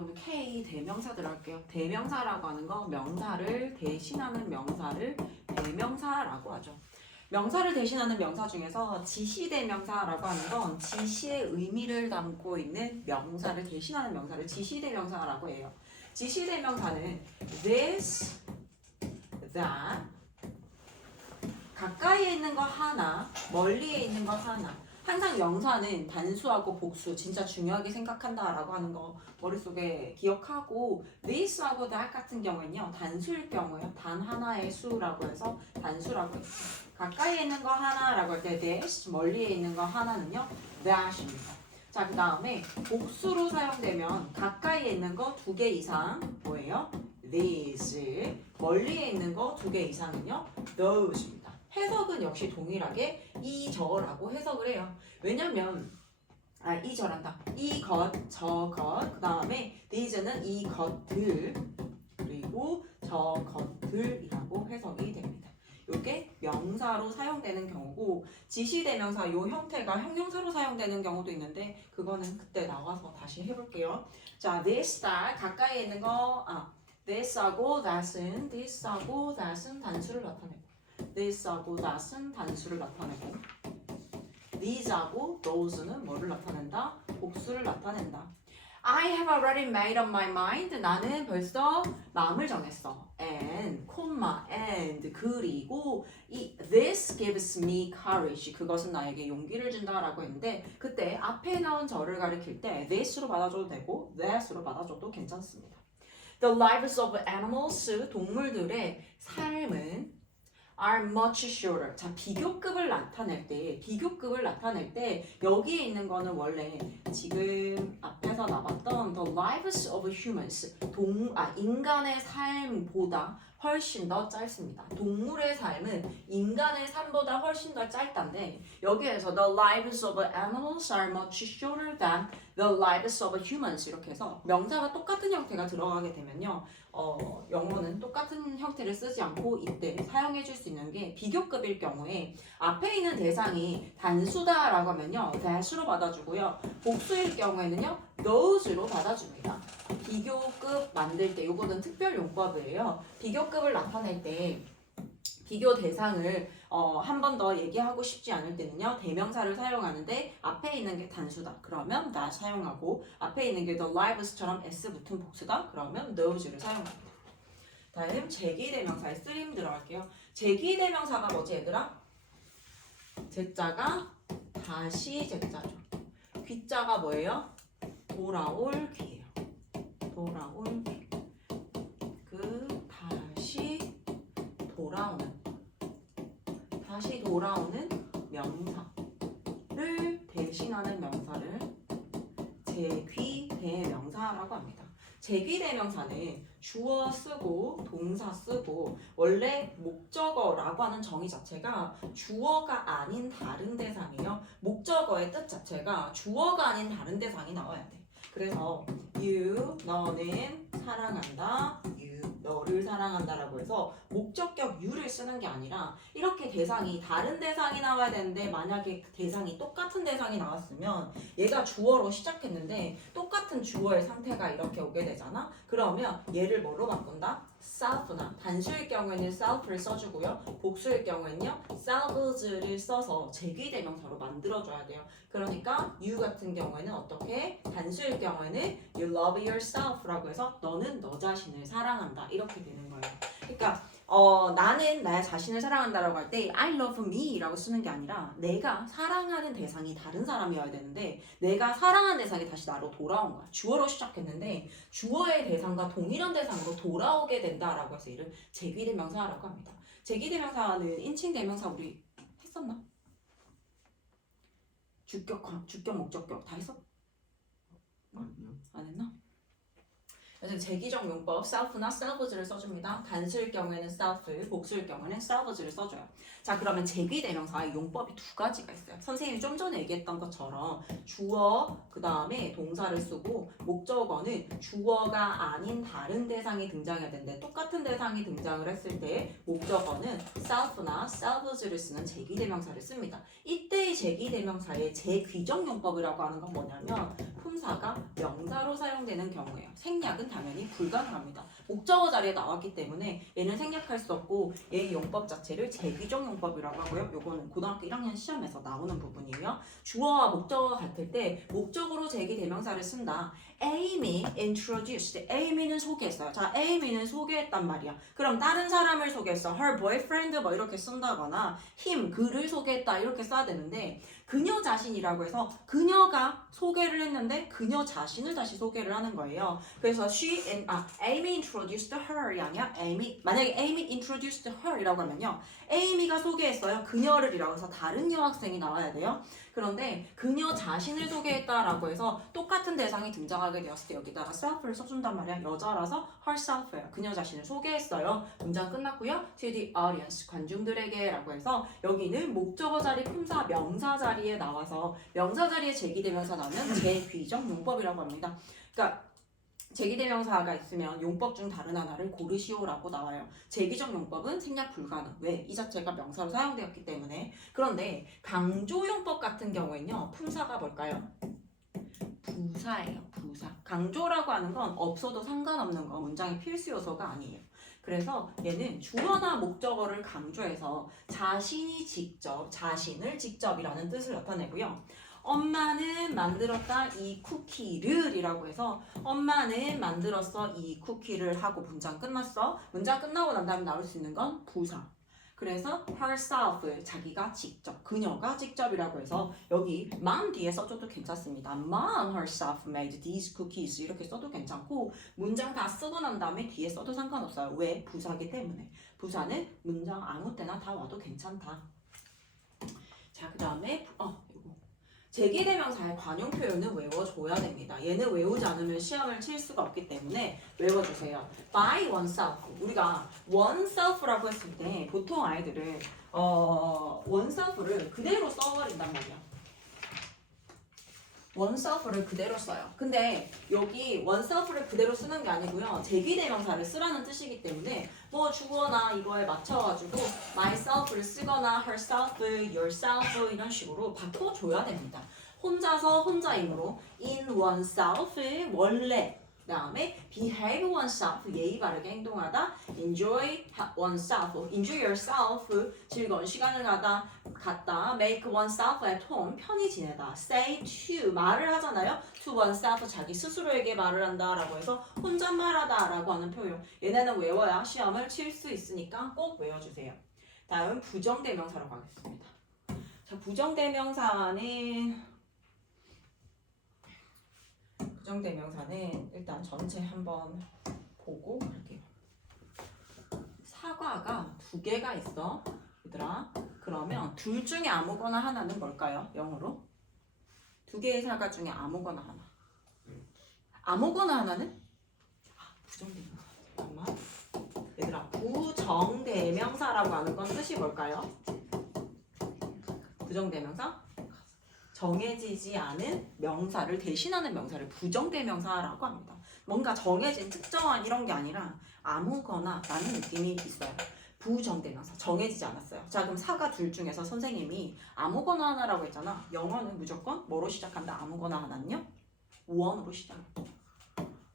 들어오는 K 대명사들 할게요. 대명사라고 하는 거 명사를 대신하는 명사를 대명사라고 하죠. 명사를 대신하는 명사 중에서 지시대명사라고 하는 건 지시의 의미를 담고 있는 명사를 대신하는 명사를 지시대명사라고 해요. 지시대명사는 this, that, 가까이에 있는 거 하나, 멀리에 있는 거 하나. 항상 명사는 단수하고 복수 진짜 중요하게 생각한다라고 하는 거 머릿속에 기억하고 this하고 that 같은 경우는요 단수일 경우에요. 단 하나의 수라고 해서 단수라고 했죠. 가까이에 있는 거 하나라고 할 때 this, 멀리에 있는 거 하나는요 that입니다. 자, 그 다음에 복수로 사용되면 가까이에 있는 거 2개 이상 뭐예요? these, 멀리에 있는 거 2개 이상은요 those입니다. 해석은 역시 동일하게 이저라고 해석을 해요. 왜냐면 이저란다. 이것, 저것, 그 다음에 these는 이것들 그리고 저것들이라고 해석이 됩니다. 이게 명사로 사용되는 경우고 지시대명사 요 형태가 형용사로 사용되는 경우도 있는데 그거는 그때 나와서 다시 해볼게요. 자, this, that 가까이에 있는 거 this하고 that은 단수를 나타내고 this하고 that은 단수를 나타내고 these하고 those는 뭐를 나타낸다? 복수를 나타낸다. I have already made up my mind. 나는 벌써 마음을 정했어. And, and 그리고 this gives me courage. 그것은 나에게 용기를 준다라고 했는데 그때 앞에 나온 저를 가리킬 때 this로 받아줘도 되고 that으로 받아줘도 괜찮습니다. The lives of animals, 동물들의 삶은 are much shorter. 자, 비교급을 나타낼 때 여기에 있는 거는 원래 지금 앞에서 나왔던 the lives of humans 인간의 삶보다 훨씬 더 짧습니다. 동물의 삶은 인간의 삶보다 훨씬 더 짧단데 여기에서 the lives of animals are much shorter than the lives of humans 이렇게 해서 명사가 똑같은 형태가 들어가게 되면요 영어는 똑같은 형태를 쓰지 않고 이때 사용해 줄 수 있는 게 비교급일 경우에 앞에 있는 대상이 단수다라고 하면요 that으로 받아주고요 복수일 경우에는요 those로 받아줍니다. 비교급 만들 때 이거는 특별 용법이에요. 비교급을 나타낼 때 비교 대상을 한 번 더 얘기하고 싶지 않을 때는요 대명사를 사용하는데 앞에 있는 게 단수다 그러면 that 사용하고 앞에 있는 게 the lives처럼 s 붙은 복수다 그러면 those를 사용합니다. 다음 제기대명사의 쓰임 들어갈게요. 제기대명사가 뭐지 얘들아? 제자가 다시 제자죠. 귀자가 뭐예요? 돌아올 귀예요. 돌아올 귀. 다시 돌아오는 명사를 대신하는 명사를 제귀대명사라고 합니다. 제귀대명사는 주어 쓰고 동사 쓰고 원래 목적어라고 하는 정의 자체가 주어가 아닌 다른 대상이에요. 목적어의 뜻 자체가 주어가 아닌 다른 대상이 나와야 돼. 그래서 you, 너는 사랑한다. you, 너를 사랑한다라고 해서 목적격 you를 쓰는 게 아니라 이렇게 대상이 다른 대상이 나와야 되는데 만약에 대상이 똑같은 대상이 나왔으면 얘가 주어로 시작했는데 똑같은 주어의 상태가 이렇게 오게 되잖아. 그러면 얘를 뭐로 바꾼다? self나 단수일 경우에는 self를 써주고요. 복수일 경우에는요 selves를 써서 제귀대명사로 만들어줘야 돼요. 그러니까 you 같은 경우에는 어떻게? 단수일 경우에는 you love yourself라고 해서 너는 너 자신을 사랑한다 이렇게 되는 거예요. 그러니까 나는 나 자신을 사랑한다라고 할 때 I love me라고 쓰는 게 아니라 내가 사랑하는 대상이 다른 사람이어야 되는데 내가 사랑하는 대상이 다시 나로 돌아온 거야. 주어로 시작했는데 주어의 대상과 동일한 대상으로 돌아오게 된다라고 해서 이를 제귀대명사라고 합니다. 제귀대명사는 인칭대명사 우리 했었나? 주격, 목적격 다 했어? 아니요. 안 했나? 그래서 제기적 용법 self나 selves를 써줍니다. 단수일 경우에는 self, 복수일 경우에는 selves를 써줘요. 자, 그러면 제귀대명사의 용법이 두 가지가 있어요. 선생님이 좀 전에 얘기했던 것처럼 주어, 그 다음에 동사를 쓰고 목적어는 주어가 아닌 다른 대상이 등장해야 되는데 똑같은 대상이 등장을 했을 때 목적어는 self나 selves를 쓰는 제귀대명사를 씁니다. 이때의 제귀대명사의 제귀적 용법이라고 하는 건 뭐냐면 품사가 명사로 사용되는 사용되는 경우예요. 생략은 당연히 불가능합니다. 목적어 자리에 나왔기 때문에 얘는 생략할 수 없고 얘의 용법 자체를 재규정 용법이라고 하고요. 요거는 고등학교 1학년 시험에서 나오는 부분이에요. 주어와 목적어가 같을 때 목적으로 제기대명사를 쓴다. Amy introduced. Amy는 소개했어요. 자, Amy는 소개했단 말이야. 그럼 다른 사람을 소개했어. Her boyfriend 뭐 이렇게 쓴다거나 him 그를 소개했다 이렇게 써야 되는데 그녀 자신이라고 해서 그녀가 소개를 했는데 그녀 자신을 다시 소개를 하는 거예요. 그래서 Amy introduced her이 아니야. 만약에 Amy introduced her이라고 하면요. Amy가 소개했어요. 그녀를이라고 해서 다른 여학생이 나와야 돼요. 그런데 그녀 자신을 소개했다라고 해서 똑같은 대상이 등장하게 되었을 때 여기다가 self를 써준단 말이야. 여자라서 herself예요. 그녀 자신을 소개했어요. 문장 끝났고요. To the audience, 관중들에게 라고 해서 여기는 목적어 자리, 품사, 명사 자리에 나와서 명사 자리에 제기대명사 나오면 제귀정 용법이라고 합니다. 그러니까 제기대명사가 있으면 용법 중 다른 하나를 고르시오라고 나와요. 제기적 용법은 생략 불가능. 왜? 이 자체가 명사로 사용되었기 때문에. 그런데 강조용법 같은 경우에는요. 품사가 뭘까요? 부사예요. 부사. 강조라고 하는 건 없어도 상관없는 거. 문장의 필수 요소가 아니에요. 그래서 얘는 주어나 목적어를 강조해서 자신이 직접, 자신을 직접이라는 뜻을 나타내고요. 엄마는 만들었다 이 쿠키를 이라고 해서 엄마는 만들었어 이 쿠키를 하고 문장 끝났어. 문장 끝나고 난 다음에 나올 수 있는 건 부사. 그래서 herself 자기가 직접 그녀가 직접이라고 해서 여기 mom 뒤에 써줘도 괜찮습니다. Mom herself made these cookies 이렇게 써도 괜찮고 문장 다 쓰고 난 다음에 뒤에 써도 상관없어요. 왜? 부사기 때문에. 부사는 문장 아무 때나 다 와도 괜찮다. 자, 그 다음에 이거 제기대명사의 관용 표현은 외워줘야 됩니다. 얘는 외우지 않으면 시험을 칠 수가 없기 때문에 외워주세요. by oneself. 우리가 oneself라고 했을 때 보통 아이들은 oneself를 그대로 써버린단 말이야. oneself를 그대로 써요. 근데 여기 oneself를 그대로 쓰는 게 아니고요. 제기대명사를 쓰라는 뜻이기 때문에 뭐 주어나 이거에 맞춰가지고 myself를 쓰거나 herself, yourself 이런 식으로 바꿔줘야 됩니다. 혼자서 혼자임으로 in oneself 원래 그 다음에 behave oneself 예의 바르게 행동하다 enjoy oneself enjoy yourself 즐거운 시간을 갖다 make oneself at home 편히 지내다 say to 말을 하잖아요 to oneself 자기 스스로에게 말을 한다 라고 해서 혼잣말하다 라고 하는 표현 얘네는 외워야 시험을 칠 수 있으니까 꼭 외워주세요. 다음 부정대명사로 가겠습니다. 자, 부정대명사는 일단 전체 한번 보고 갈게요. 사과가 2개가 있어. 얘들아. 그러면 둘 중에 아무거나 하나는 뭘까요? 영어로? 2개의 사과 중에 아무거나 하나. 아무거나 하나는? 부정대명사. 잠깐만. 얘들아. 부정대명사라고 하는 건 뜻이 뭘까요? 부정대명사? 정해지지 않은 명사를 대신하는 명사를 부정대명사라고 합니다. 뭔가 정해진 특정한 이런 게 아니라 아무거나 라는 느낌이 있어요. 부정대명사 정해지지 않았어요. 자, 그럼 사과 둘 중에서 선생님이 아무거나 하나라고 했잖아. 영어는 무조건 뭐로 시작한다? 아무거나 하나는요? 원으로 시작해요.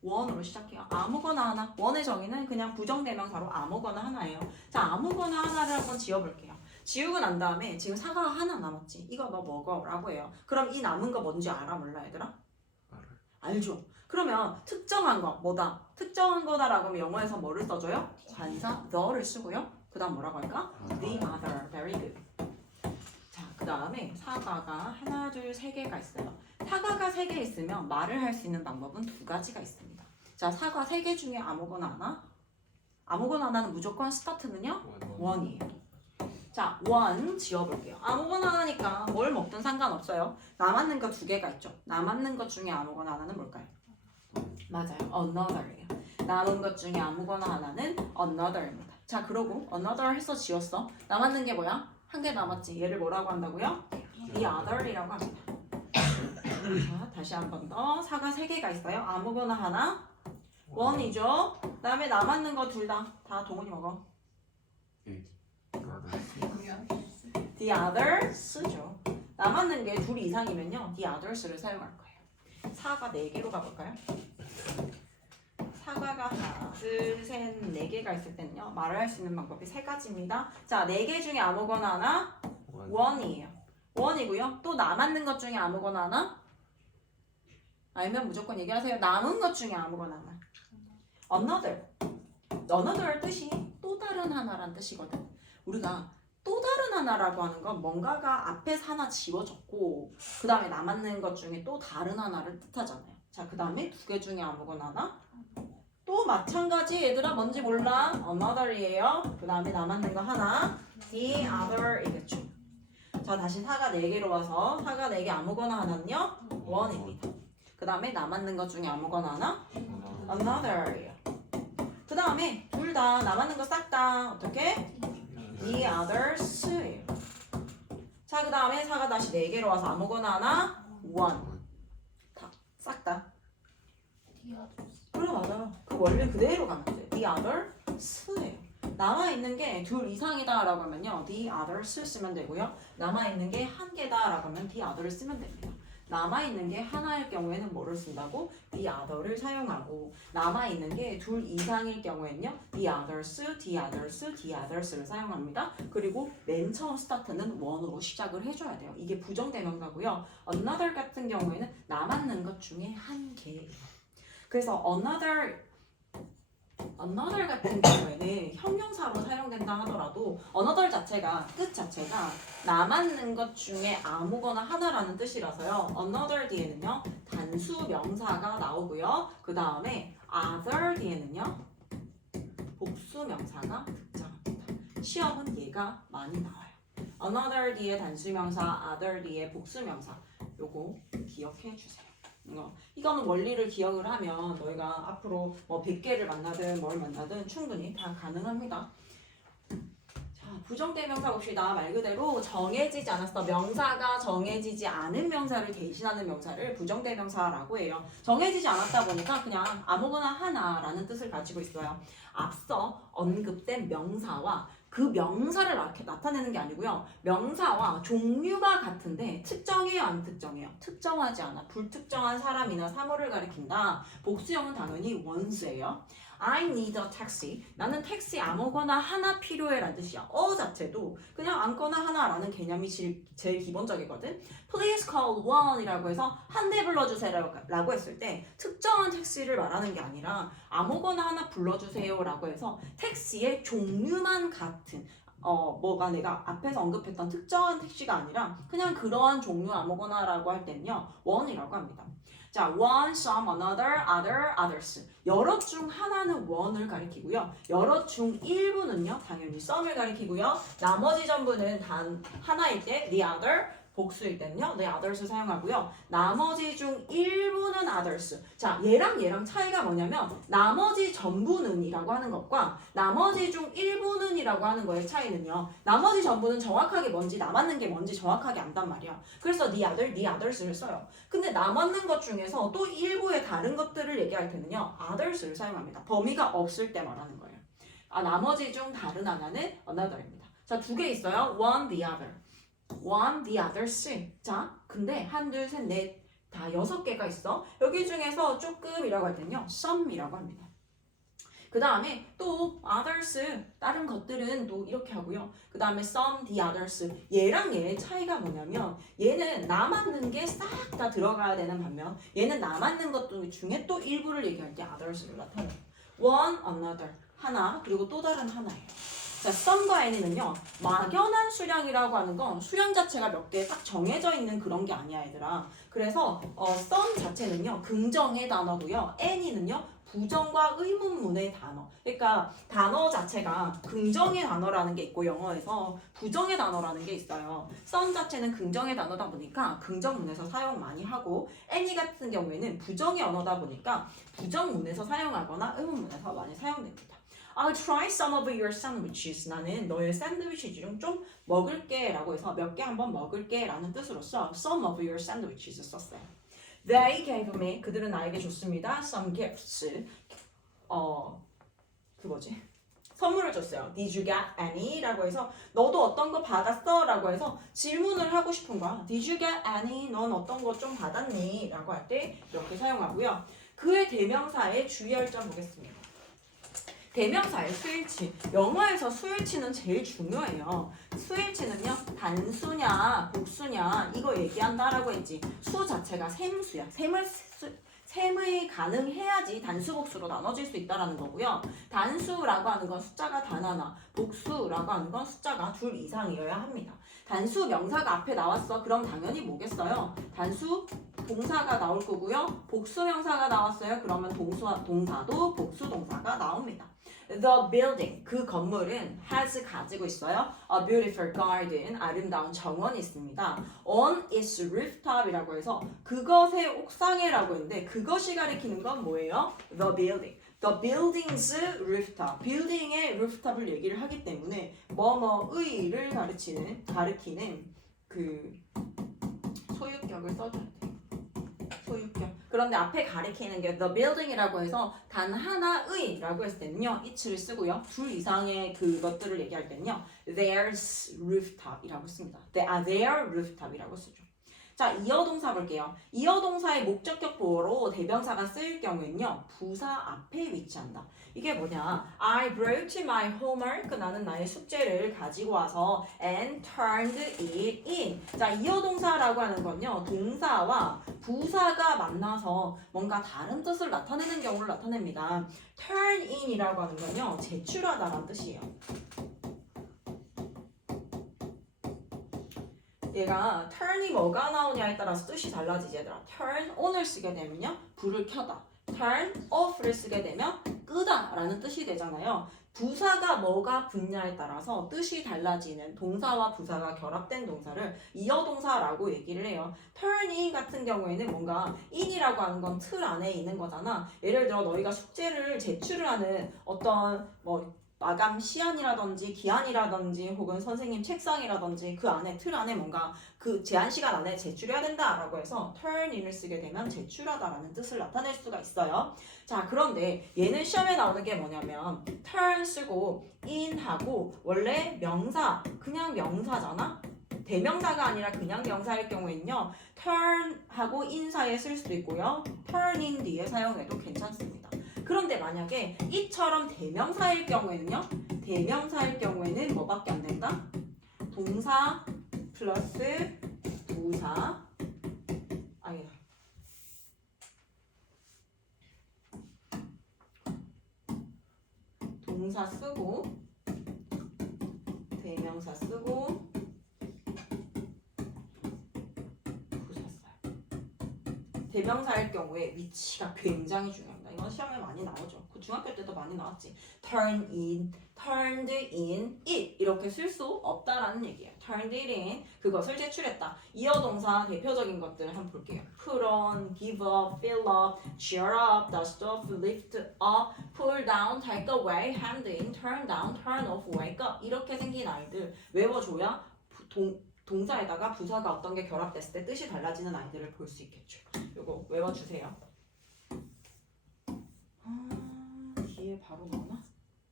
원으로 시작해요. 아무거나 하나. 원의 정의는 그냥 부정대명사로 아무거나 하나예요. 자, 아무거나 하나를 한번 지어볼게요. 지우고 난 다음에 지금 사과가 하나 남았지. 이거 너 먹어 라고 해요. 그럼 이 남은 거 뭔지 알아 몰라 얘들아? 알죠. 그러면 특정한 거 뭐다? 특정한 거다라고 하면 영어에서 뭐를 써줘요? 관사 the를 쓰고요. 그 다음 뭐라고 할까? the other. Very good. 자, 그 다음에 사과가 하나, 둘, 3개가 있어요. 사과가 3개 있으면 말을 할 수 있는 방법은 2가지가 있습니다. 자, 사과 3개 중에 아무거나 하나. 아무거나 하나는 무조건 스타트는요? 원이에요. 자, 원 지워볼게요. 아무거나 하나니까 뭘 먹든 상관없어요. 남았는 거 2개가 있죠. 남았는 것 중에 아무거나 하나는 뭘까요? 맞아요. another예요. 남은 것 중에 아무거나 하나는 another입니다. 자, 그러고 another 해서 지웠어. 남았는 게 뭐야? 한 개 남았지. 얘를 뭐라고 한다고요? the other이라고 합니다. 자, 다시 한 번 더. 사과 3개가 있어요. 아무거나 하나. 원이죠. 그 다음에 남았는 거 둘 다 동훈이 먹어. the other 쓰죠. 남았는 게 둘 이상이면요. the others를 사용할 거예요. 사과 4개로 가볼까요? 숫자가 하나, 둘, 셋, 네 개가 있을 때는요. 말을 할 수 있는 방법이 세 가지입니다. 자, 네 개 중에 아무거나 하나 원이에요. 원이고요. 또 남았는 것 중에 아무거나 하나 아니면 무조건 얘기하세요. 남은 것 중에 아무거나 하나. another 뜻이 또 다른 하나란 뜻이거든. 우리가 또 다른 하나라고 하는 건 뭔가가 앞에서 하나 지워졌고 그 다음에 남았는 것 중에 또 다른 하나를 뜻하잖아요. 자, 그 다음에 두 개 중에 아무거나 하나 또 마찬가지. 얘들아 뭔지 몰라? another이에요. 그 다음에 남았는 거 하나 the other이겠죠. 자, 다시 사가 4개로 와서 사가 4개 아무거나 하나는요 원입니다. 그 다음에 남았는 것 중에 아무거나 하나 another예요. 그 다음에 둘 다 남았는 거 싹 다 어떻게? the others예요. 자, 그 다음에 사가 다시 4개로 와서 아무거나 하나 one. 다 싹 다. 그래 맞아요. 그 원래 그대로 가면 돼. the others예요. 남아있는 게 둘 이상이다 라고 하면요 the others 쓰면 되고요. 남아있는 게 한 개다 라고 하면 the others 쓰면 됩니다. 남아있는 게 하나일 경우에는 뭐를 쓴다고? the other를 사용하고 남아있는 게 둘 이상일 경우에는요 the others, the others, the others를 사용합니다. 그리고 맨 처음 스타트는 one으로 시작을 해줘야 돼요. 이게 부정대명사고요. another 같은 경우에는 남았는 것 중에 한 개예요. 그래서 another 같은 경우에는 형용사로 사용된다 하더라도 another 자체가 뜻 자체가 남았는 것 중에 아무거나 하나라는 뜻이라서요. another 뒤에는요 단수 명사가 나오고요. 그 다음에 other 뒤에는요 복수 명사가 등장합니다. 시험은 얘가 많이 나와요. another 뒤에 단수 명사, other 뒤에 복수 명사. 요거 기억해 주세요. 이거는 원리를 기억을 하면 너희가 앞으로 뭐 100개를 만나든 뭘 만나든 충분히 다 가능합니다. 자, 부정대명사 봅시다. 말 그대로 정해지지 않았어. 명사가 정해지지 않은 명사를 대신하는 명사를 부정대명사라고 해요. 정해지지 않았다 보니까 그냥 아무거나 하나라는 뜻을 가지고 있어요. 앞서 언급된 명사와 그 명사를 나타내는 게 아니고요. 명사와 종류가 같은데 특정해요, 안 특정해요? 특정하지 않아. 불특정한 사람이나 사물을 가리킨다. 복수형은 당연히 원수예요. I need a taxi. 나는 택시 아무거나 하나 필요해 라는 뜻이야. 자체도 그냥 아무거나 하나라는 개념이 제일 기본적이거든. Please call one 이라고 해서 한 대 불러주세요 라고 했을 때 특정한 택시를 말하는 게 아니라 아무거나 하나 불러주세요 라고 해서 택시의 종류만 같은 뭐가 내가 앞에서 언급했던 특정한 택시가 아니라 그냥 그러한 종류 아무거나라고 할 때는요 one이라고 합니다. 자, one, some, another, other, others. 여럿 중 하나는 one을 가리키고요. 여럿 중 일부는요, 당연히 some을 가리키고요. 나머지 전부는 단 하나일 때 the other, 복수일 때는요, the others를 사용하고요. 나머지 중 일부는 others. 자, 얘랑 차이가 뭐냐면 나머지 전부는이라고 하는 것과 나머지 중 일부는이라고 하는 거의 차이는요. 나머지 전부는 정확하게 뭔지 남았는 게 뭔지 정확하게 안단 말이야. 그래서 the other, the others를 써요. 근데 남았는 것 중에서 또 일부의 다른 것들을 얘기할 때는요. others를 사용합니다. 범위가 없을 때 말하는 거예요. 나머지 중 다른 하나는 another입니다. 자, 2개 있어요. one, the other. one, the others. 자, 근데 한, 둘, 셋, 넷, 다 6개가 있어. 여기 중에서 조금이라고 할 때는요. some이라고 합니다. 그 다음에 또 others, 다른 것들은 또 이렇게 하고요. 그 다음에 some, the others. 얘랑 얘의 차이가 뭐냐면 얘는 남았는 게 싹 다 들어가야 되는 반면 얘는 남았는 것 중에 또 일부를 얘기할 때 others를 나타내요. one, another, 하나, 그리고 또 다른 하나예요. 자, some과 any는요, 막연한 수량이라고 하는 건 수량 자체가 몇 개 딱 정해져 있는 그런 게 아니야, 얘들아. 그래서 some 자체는요, 긍정의 단어고요. any는요, 부정과 의문문의 단어. 그러니까 단어 자체가 긍정의 단어라는 게 있고 영어에서 부정의 단어라는 게 있어요. some 자체는 긍정의 단어다 보니까 긍정문에서 사용 많이 하고 any 같은 경우에는 부정의 언어다 보니까 부정문에서 사용하거나 의문문에서 많이 사용됩니다. I'll try some of your sandwiches. 나는 너의 샌드위치 중 좀 먹을게 라고 해서 몇 개 한번 먹을게 라는 뜻으로서 some of your sandwiches 썼어요. They gave me, 그들은 나에게 줬습니다. Some gifts. 그거지. 선물을 줬어요. Did you get any? 라고 해서 너도 어떤 거 받았어? 라고 해서 질문을 하고 싶은 거야. Did you get any? 넌 어떤 거 좀 받았니? 라고 할 때 이렇게 사용하고요. 그의 대명사에 주의할 점 보겠습니다. 대명사의 수일치. 영어에서 수일치는 제일 중요해요. 수일치는요, 단수냐, 복수냐, 이거 얘기한다라고 했지. 수 자체가 셈수야. 셈이 가능해야지 단수, 복수로 나눠질 수 있다라는 거고요. 단수라고 하는 건 숫자가 단 하나, 복수라고 하는 건 숫자가 둘 이상이어야 합니다. 단수 명사가 앞에 나왔어. 그럼 당연히 뭐겠어요? 단수 동사가 나올 거고요. 복수 명사가 나왔어요. 그러면 동사도 복수 동사가 나옵니다. The building, 그 건물은 has 가지고 있어요. A beautiful garden, 아름다운 정원이 있습니다. On its rooftop이라고 해서 그것의 옥상에라고 했는데 그것이 가리키는 건 뭐예요? The building. The building's rooftop. building의 rooftop을 얘기를 하기 때문에 뭐뭐의를 가리키는 그 소유격을 써줘야 돼. 소유격. 그런데 앞에 가리키는 게 the building이라고 해서 단 하나의라고 했을 때는요, it를 쓰고요. 둘 이상의 그것들을 얘기할 때는요, there's rooftop이라고 씁니다. their rooftop이라고 쓰죠. 자, 이어동사 볼게요. 이어동사의 목적격 보어로 대명사가 쓰일 경우에는요, 부사 앞에 위치한다. 이게 뭐냐? I brought my homework. 나는 나의 숙제를 가지고 와서 and turned it in. 자, 이어동사라고 하는 건요, 동사와 부사가 만나서 뭔가 다른 뜻을 나타내는 경우를 나타냅니다. turn in이라고 하는 건요, 제출하다라는 뜻이에요. 얘가 turn이 뭐가 나오냐에 따라서 뜻이 달라지지 얘들아. turn on을 쓰게 되면요, 불을 켜다. turn off를 쓰게 되면 끄다 라는 뜻이 되잖아요. 부사가 뭐가 붙냐에 따라서 뜻이 달라지는 동사와 부사가 결합된 동사를 이어동사라고 얘기를 해요. turn in 같은 경우에는 뭔가 in이라고 하는 건 틀 안에 있는 거잖아. 예를 들어 너희가 숙제를 제출을 하는 어떤 마감 시한이라든지 기한이라든지 혹은 선생님 책상이라든지 그 안에 틀 안에 뭔가 그 제한 시간 안에 제출해야 된다라고 해서 turn in을 쓰게 되면 제출하다라는 뜻을 나타낼 수가 있어요. 자, 그런데 얘는 시험에 나오는 게 뭐냐면 turn 쓰고 in 하고 원래 명사, 그냥 명사잖아. 대명사가 아니라 그냥 명사일 경우에는요, turn 하고 in 사이에 쓸 수도 있고요, turn in 뒤에 사용해도 괜찮습니다. 그런데 만약에 이처럼 대명사일 경우에는요, 대명사일 경우에는 뭐밖에 안 된다? 동사 플러스 부사, 아니다. 동사 쓰고 대명사 쓰고 부사 써요. 대명사일 경우에 위치가 굉장히 중요합니다. 이건 시험에 많이 나오죠. 그 중학교 때도 많이 나왔지. turn in, turned in, it 이렇게 쓸 수 없다라는 얘기예요. turned it in, 그것을 제출했다. 이어동사 대표적인 것들 한번 볼게요. put on, give up, fill up, cheer up, dust off, lift up, pull down, take away, hand in, turn down, turn off, wake up 이렇게 생긴 아이들 외워줘야 동사에다가 부사가 어떤 게 결합됐을 때 뜻이 달라지는 아이들을 볼 수 있겠죠. 요거 외워주세요. 뒤에 바로 나오나?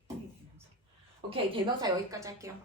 대명사. 오케이, 대명사 여기까지 할게요.